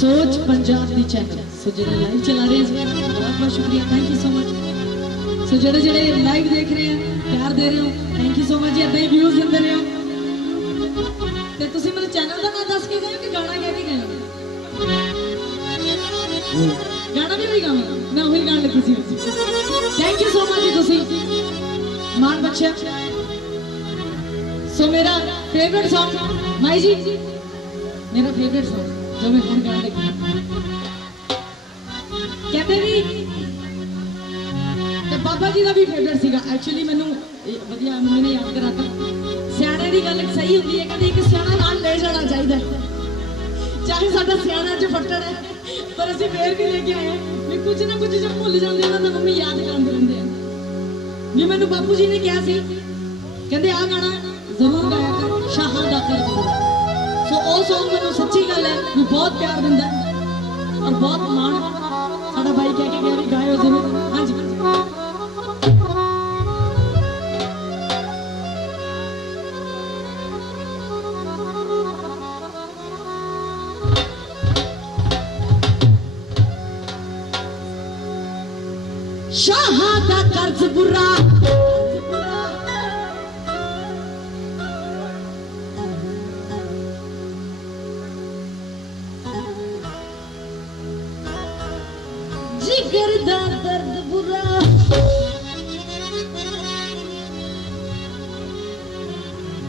ਸੋਚ ਪੰਜਾਬ ਦੀ channel so ਜਿਹੜਾ live ਚਲਾ ਰਹੇ ਜੀ ਬਹੁਤ ਬਹੁਤ ਸ਼ੁਕਰੀਆ thank you so much so ਜਿਹੜੇ ਜਿਹੜੇ ਲਾਈਵ ਦੇਖ ਰਹੇ ਆ ਪਿਆਰ ਦੇ ਰਹੇ ਹੋ ਥੈਂਕ ਯੂ ਸੋ ਮਚ ਜੀ ਏਦਾਂ ਹੀ ਵਿਊਜ਼ ਦਿੰਦੇ ਰਹੇ ਹੋ ਤੇ ਤੁਸੀਂ ਮੈਨੂੰ ਚੈਨਲ ਦਾ ਨਾਮ ਦੱਸ ਕੇ ਗਏ ਹੋ ਕਿ ਗਾਣਾ ਕਹਿ ਕੇ ਗਏ ਹੋ ਗਾਣਾ ਵੀ ਹੋਈ ਗਾਵਾਂ ਮੈਂ ਉਹੀ ਗਾਣ ਲੱਗੀ ਸੀ ਥੈਂਕ ਯੂ ਸੋ ਮਚ ਜੀ ਤੁਸੀਂ ਮਾਨ ਬੱਚਿਆ ਸੋ ਮੇਰਾ ਫੇਵਰਿਟ Song ਮਾਈ ਜੀ ਮੇਰਾ ਫੇਵਰਿਟ Song ਜੋ ਮੈਂ ਹੁਣ ਗਾਣ ਲੱਗੀ ਕਹਿੰਦੇ ਵੀ ਤੇ ਬਾਬਾ ਜੀ ਦਾ ਵੀ ਫੇਵਰਿਟ ਸੀਗਾ। ਐਕਚੁਅਲੀ ਮੈਨੂੰ ਵਧੀਆ ਮੰਮੀ ਨੇ ਯਾਦ ਕਰਾਤਾ। ਸਿਆਣੇ ਦੀ ਗੱਲ ਸਹੀ ਹੁੰਦੀ ਹੈ ਕਦੇ ਇੱਕ ਸਿਆਣਾ ਨਾਲ ਲੈ ਜਾਣਾ ਚਾਹੀਦਾ ਚਾਹੇ ਸਾਡਾ ਸਿਆਣਾ ਚ ਫੱਟੜ ਹੈ, ਪਰ ਅਸੀਂ ਫੇਰ ਵੀ ਲੈ ਕੇ ਆਏ ਵੀ ਕੁਝ ਨਾ ਕੁਝ ਜੇ ਭੁੱਲ ਜਾਂਦੇ ਆ ਨਾ ਮੰਮੀ ਯਾਦ ਕਰਾਉਂਦੇ ਰਹਿੰਦੇ ਆ। ਵੀ ਮੈਨੂੰ ਬਾਪੂ ਜੀ ਨੇ ਕਿਹਾ ਸੀ, ਕਹਿੰਦੇ ਆਹ ਗਾਣਾ ਜ਼ਰੂਰ ਗਾਇਆ ਕਰ, ਸ਼ਾਹਾਂ ਦਾ ਕਰ ਉਹ Song ਮੈਨੂੰ ਸੱਚੀ ਗੱਲ ਹੈ ਵੀ ਬਹੁਤ ਪਿਆਰ ਦਿੰਦਾ ਹੈ ਔਰ ਬਹੁਤ ਮਾਣ ਸਾਡਾ ਭਾਈ ਕਹਿ ਕੇ ਗਿਆ ਵੀ ਗਾਇਓ ਜ਼ਰੂਰ ਹਾਂਜੀ ਸ਼ਾਹਾਂ ਦਾ ਕਰਜ਼ ਬੁਰਾ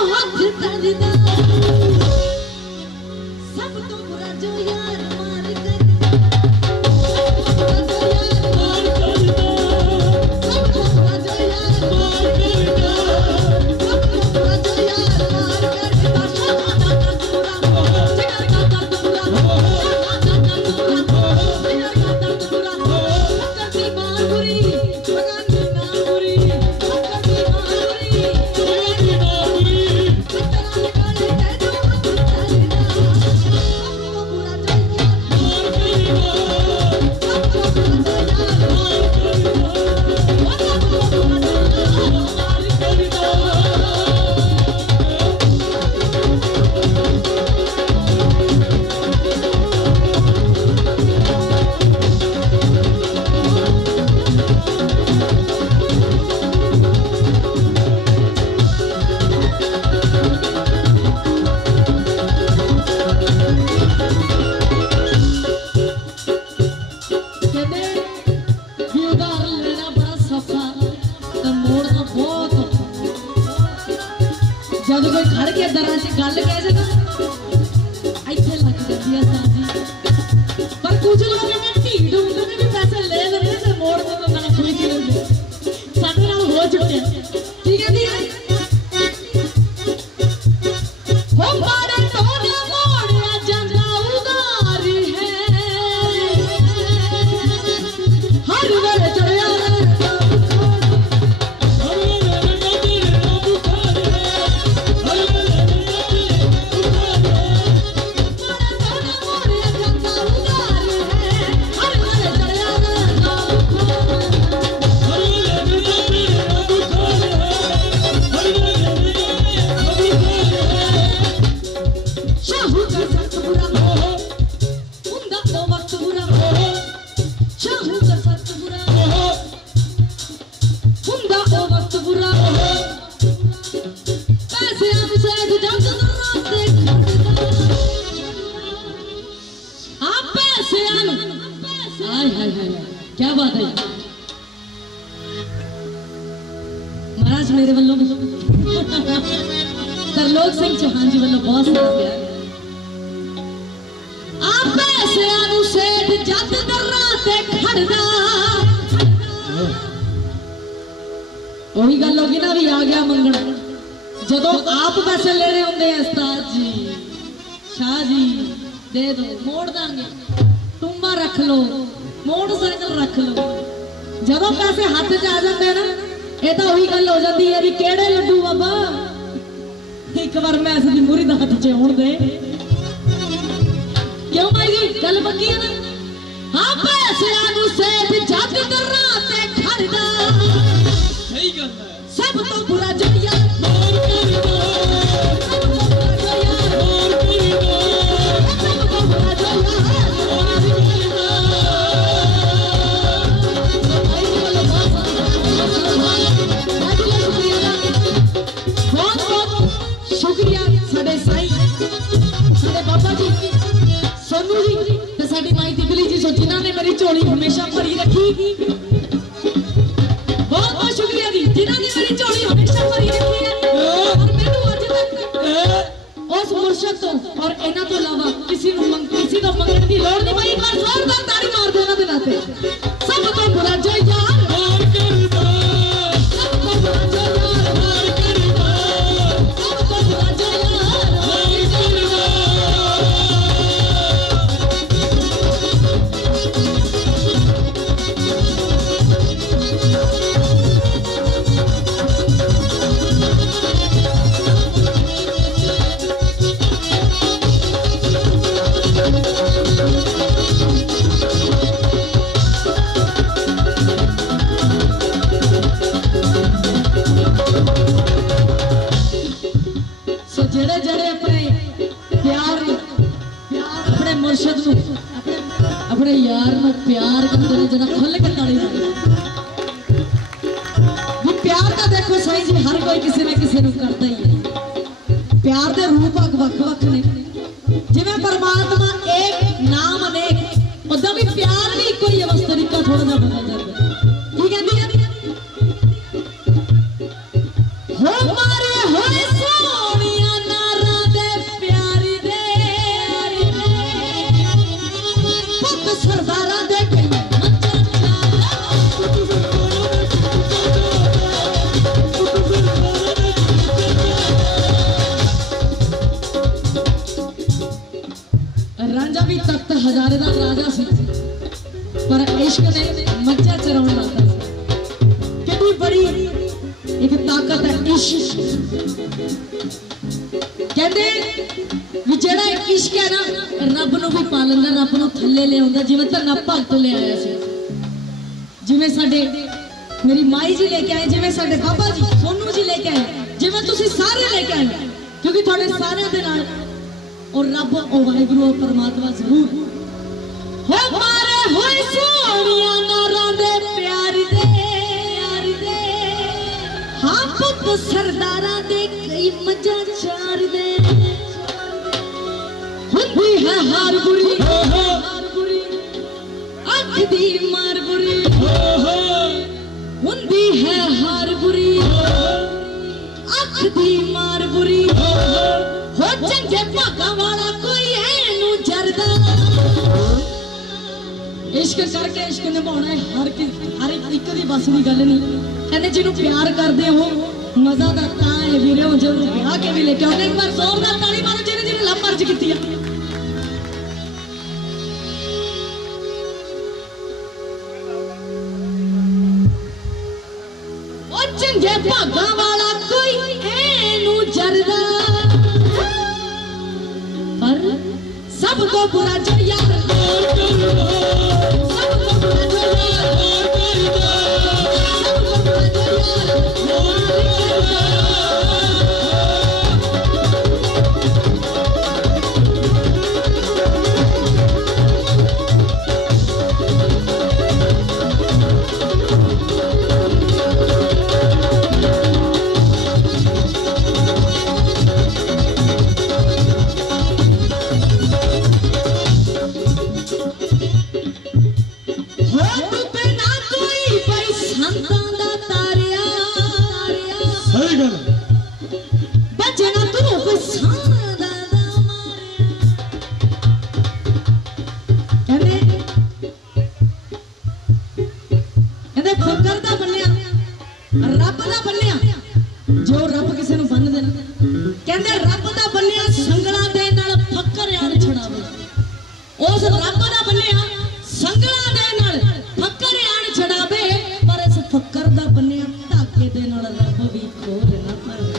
ਜੋ ਹੱਥ ਧਰਦਾ ਸਭ ਤੋਂ ਬੁਰਾ ਜੋ ਯਾਰ क्या बात है? महाराज, मेरे वल्लों तरलोक सिंह चौहान जी वल्लों बहुत साथ गया गल होगी ना भी आ गया मंगना ਜਦੋਂ ਆਪ ਪੈਸੇ ਲੈਣੇ ਹੁੰਦੇ ਆ ਉਸਤਾਦ ਜੀ ਸ਼ਾਹ ਜੀ ਦੇ ਦੋ ਮੋੜ ਦਾਂਗੇ ਟੁੰਮਾ ਰੱਖ ਮੋਟਰਸਾਈਕਲ ਰੱਖ ਲਓ। ਜਦੋਂ ਪੈਸੇ ਹੱਥ 'ਚ ਆ ਜਾਂਦੇ ਨਾ ਇਹ ਤਾਂ ਉਹੀ ਗੱਲ ਹੋ ਜਾਂਦੀ ਹੈ ਵੀ ਕਿਹੜੇ ਲੱਡੂ ਬਾਬਾ? ਇੱਕ ਵਾਰ ਮੈਂ ਇਸ ਦੀ ਮੂਰੀ ਦਾ ਹੱਥ 'ਚ ਆਉਣ ਦੇ। ਕਿਉਂ ਭਾਈ ਜੀ? ਗੱਲ ਪੱਕੀ ਹੈ ਨਾ? ਹਾਂ ਪੈਸਿਆਂ ਨੂੰ ਸੇਧ ਜੱਜ ਦਰਾਂ ਤੇ ਖੜਦਾ। ਸਹੀ ਗੱਲ ਹੈ। ਸਭ ਤੋਂ ਬੁਰਾ ਜੜਿਆ ਝੋਲੀ ਭਰੀ ਰੱਖੀ। ਬਹੁਤ ਬਹੁਤ ਸ਼ੁਕਰੀਆ ਜੀ। ਜਿਨ੍ਹਾਂ ਨੇ ਮੇਰੀ ਝੋਲੀ ਹਮੇਸ਼ਾ ਭਰੀ ਰੱਖੀ ਹੈ। ਔਰ ਮੈਨੂੰ ਅੱਜ ਤੱਕ ਉਸ ਮੁਰਸ਼ਦ ਤੋਂ ਔਰ ਇਹਨਾਂ ਤੋਂ ਇਲਾਵਾ ਕਿਸੇ ਨੂੰ ਮੰਗ ਕਿਸੇ ਤੋਂ ਮੰਗਣ ਦੀ ਲੋੜ ਨਹੀਂ ਪਈ। ਇੱਕ ਵਾਰ ਪਿਆਰ ਕਰਦੇ ਨੇ ਜਰਾ ਖੁੱਲ ਕੇ ਤਾੜੀ ਮਾਰੋ ਵੀ ਪਿਆਰ ਤਾਂ ਦੇਖੋ ਸਾਈਂ ਜੀ ਹਰ ਕੋਈ ਕਿਸੇ ਨਾ ਕਿਸੇ ਨੂੰ ਕਰਦਾ ਹੀ ਹੈ ਪਿਆਰ ਦੇ ਰੂਪ ਵੱਖ ਵੱਖ ਨੇ ਜਿਵੇਂ ਪਰਮਾਤਮਾ ਏਕ ਨਾਮ ਅਨੇਕ ਉਦਾਂ ਵੀ ਪਿਆਰ ਵੀ ਇੱਕੋ ਹੀ ਹੈ ਬਸ ਤਰੀਕਾ ਥੋੜਾ ਜਿਹਾ ਬਦਲ ਜਾਂਦਾ ਰਾਂਝਾ ਵੀ ਤਖਤ ਹਜ਼ਾਰੇ ਦਾ ਰਾਜਾ ਸੀ ਪਰ ਇਸ਼ਕ ਨੇ ਮੱਝਾਂ ਚਰਾਉਣ ਲੱਗਾ ਸੀ ਕਿੰਨੀ ਬੜੀ ਇੱਕ ਤਾਕਤ ਹੈ ਇਸ਼ਕ ਕਹਿੰਦੇ ਵੀ ਜਿਹੜਾ ਇਸ਼ਕ ਹੈ ਨਾ ਰੱਬ ਨੂੰ ਵੀ ਪਾ ਲੈਂਦਾ ਰੱਬ ਨੂੰ ਥੱਲੇ ਲਿਆਉਂਦਾ ਜਿਵੇਂ ਧੰਨਾ ਭਗਤ ਲਿਆਇਆ ਸੀ ਜਿਵੇਂ ਸਾਡੇ ਮੇਰੀ ਮਾਈ ਜੀ ਲੈ ਕੇ ਆਏ ਜਿਵੇਂ ਸਾਡੇ ਬਾਬਾ ਜੀ ਸੋਨੂ ਜੀ ਲੈ ਕੇ ਆਏ ਜਿਵੇਂ ਤੁਸੀਂ ਸਾਰੇ ਲੈ ਕੇ ਆਏ ਕਿਉਂਕਿ ਤੁਹਾਡੇ ਸਾਰਿਆਂ ਦੇ ਨਾਲ और रब और वाहगुरु और परमात्मा ज़रूर। हाँ सरदारा दे, कई मज़ा चार दे। हुंदी है हार बुरी हार बुरी अख दी मार बुरी हुंदी है हार बुरी अख दी मार बुरी, हो चंगे पग ਇਸ਼ਕ ਕਰਕੇ ਇਸ਼ਕ ਨਿਭਾਉਣਾ ਹਰ ਹਰ ਇੱਕ ਦੀ ਬਸ ਦੀ ਗੱਲ ਨਹੀਂ। ਕਹਿੰਦੇ ਜਿਹਨੂੰ ਪਿਆਰ ਕਰਦੇ ਹੋ, ਮਜ਼ਾ ਤਾਂ ਤਾਂ ਹੈ ਵੀਰੇ ਜਦੋਂ ਵਿਆਹ ਕੇ ਵੀ ਲੈ ਕੇ ਆਉਂਦੇ, ਇੱਕ ਵਾਰ ਜ਼ੋਰਦਾਰ ਤਾੜੀ ਮਾਰੋ ਜਿਹਨੇ ਜਿਹਨੇ ਲੰਮ ਮਰਜ ਕੀਤੀ ਆ। ਉਹ ਚੰਗੇ ਭਾਗਾਂ ਵਾਲਾ ਕੋਈ सबको बुरा ਰੱਬ ਦਾ ਬੰਨਿਆ। ਜੋ ਰੱਬ ਕਿਸੇ ਨੂੰ ਬੰਨ ਦੇਣਾ। ਕਹਿੰਦੇ ਰੱਬ ਦਾ ਬੰਨਿਆ ਸੰਗਲਾਂ ਦੇ ਨਾਲ ਫੱਕਰ ਆਣ ਛੜਾਵੇ ਉਸ ਰੱਬ ਦਾ ਬੰਨਿਆ ਸੰਗਲਾਂ ਦੇ ਨਾਲ ਫੱਕਰ ਆਣ ਛੜਾਵੇ ਪਰ ਇਸ ਫੱਕਰ ਦਾ ਬੰਨਿਆ ਧਾਗੇ ਦੇ ਨਾਲ ਰੱਬ ਵੀ ਖੋਲ ਨਾ ਪਾਵੇ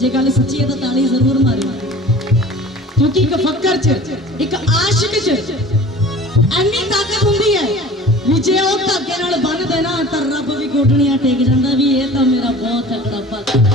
ਜੇ ਗੱਲ ਸੱਚੀ ਹੈ ਤਾਂ ਤਾਲੀ ਜ਼ਰੂਰ ਮਾਰਿਓ। ਕਿਉਂਕਿ ਇੱਕ ਫੱਕਰ 'ਚ, ਇੱਕ ਆਸ਼ਿਕ 'ਚ ਐਨੀ ਤਾਕਤ ਹੁੰਦੀ ਹੈ ਵੀ ਜੇ ਉਹ ਧਾਗੇ ਨਾਲ ਬੰਨ ਨਾ ਤਾਂ ਰੱਬ ਵੀ ਗੋਡਣੀਆਂ ਟੇਕ ਜਾਂਦਾ ਵੀ ਇਹ ਤਾਂ ਮੇਰਾ ਬਹੁਤ ਤਕੜਾ ਭਗਤ